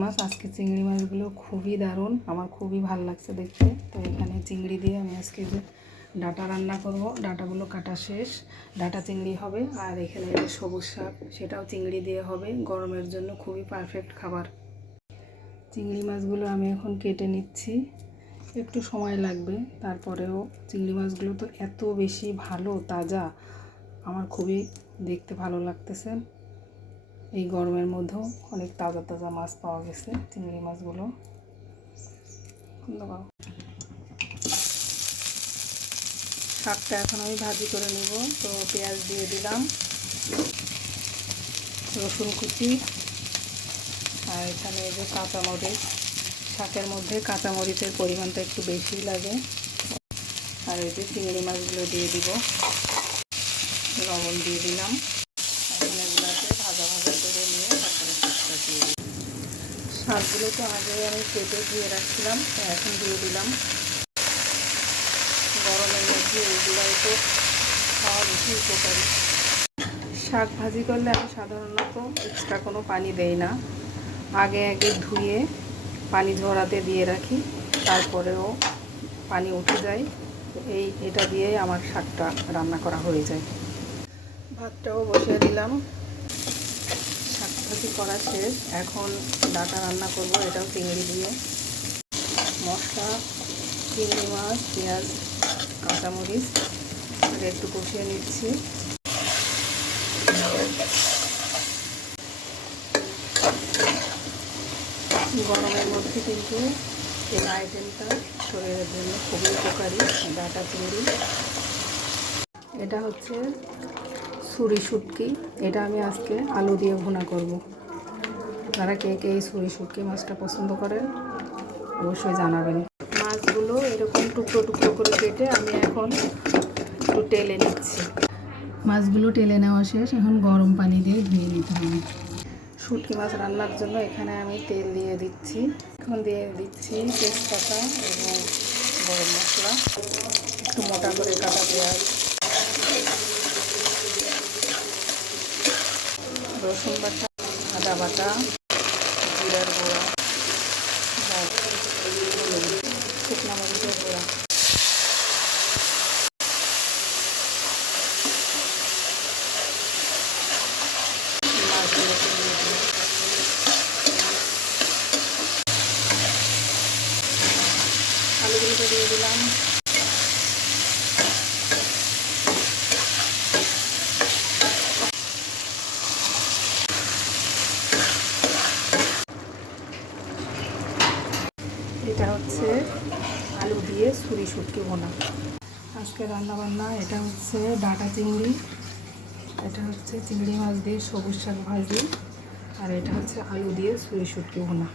মাছ আজকে চিংড়ি মাছগুলো খুবই দারুণ, আমার খুবই ভালো লাগছে দেখতে। তো এখানে চিংড়ি দিয়ে আমি আজকে যে ডাঁটা রান্না করব, ডাঁটাগুলো কাটা শেষ, ডাঁটা চিংড়ি হবে। আর এখানে যে সবুজ শাক, সেটাও চিংড়ি দিয়ে হবে। গরমের জন্য খুবই পারফেক্ট খাবার। চিংড়ি মাছগুলো আমি এখন কেটে নিচ্ছি, একটু সময় লাগবে। তারপরেও চিংড়ি মাছগুলো তো এত বেশি ভালো, তাজা, আমার খুবই দেখতে ভালো লাগতেছে। এই গরমের মধ্যেও অনেক তাজা তাজা মাছ পাওয়া গেছে, চিংড়ি মাছগুলো। শাকটা এখন আমি ভাজি করে নেব। তো পেঁয়াজ দিয়ে দিলাম, রসুন কুচি, আর এখানে এই যে কাঁচামরিচ। শাকের মধ্যে কাঁচামরিচের পরিমাণটা একটু বেশি লাগে। আর এই যে চিংড়ি মাছগুলো দিয়ে দিব, লবণ দিয়ে দিলাম। এখন এগুলোকে ভাজা ভাজা করে নিয়ে তারপরে শাকটা দিয়ে দিই। শাকগুলো তো আগে আমি কেটে ধুয়ে রাখছিলাম, এখন দিয়ে দিলাম। গরমের মধ্যে এগুলোই তো খাওয়া বেশি উপকারী। শাক ভাজি করলে আমি সাধারণত এক্সট্রা কোনো পানি দেই না, আগে ধুয়ে পানি ঝরাতে দিয়ে রাখি, তারপরেও পানি উঠে যায়। এটা দিয়েই আমার শাকটা রান্না করা হয়ে যায়। ভাতটাও বসিয়ে দিলাম, শাক ভাজি করা শেষ। এখন ডাঁটা রান্না করব, এটাও চিংড়ি দিয়ে। মশলা, চিংড়ি মাছ, পেঁয়াজ, কাঁচামরিচ একটু কষিয়ে নিচ্ছি। গরমের মধ্যে কিন্তু এই আইটেমটা শরীরের জন্য খুবই উপকারী, ডাঁটা চিংড়ি। এটা হচ্ছে ছুরি শুটকি, এটা আমি আজকে আলু দিয়ে ভুনা করব। আপনারা কে কে এই ছুরি শুটকি মাছটা পছন্দ করেন অবশ্যই জানাবেন। মাছগুলো এরকম টুকরো টুকরো করে কেটে আমি এখন একটু টেলে নিচ্ছি। মাছগুলো টেলে নেওয়া শেষ, এখন গরম পানি দিয়ে ধুয়ে নিতে হবে। শুটকি মাছ রান্নার জন্য এখানে আমি তেল দিয়ে দিচ্ছি। এখন দিয়ে দিচ্ছি তেজপাতা এবং গরম মশলা, একটু মোটা করে কাটা পেঁয়াজ, রসুন বাটা, আদা বাটা, জিরার গুঁড়া, শুকনো মরিচের গুঁড়া। আলুগুলোকে দিয়ে দিলাম। এটা হচ্ছে আলু দিয়ে ছুরি শুটকি ভুনা। আজকে রান্নাবান্না এটা হচ্ছে ডাঁটা চিংড়ি, এটা হচ্ছে চিংড়ি মাছ দিয়ে সবুজ শাক ভাজি, আর এটা হচ্ছে আলু দিয়ে ছুরি শুটকি ভুনা।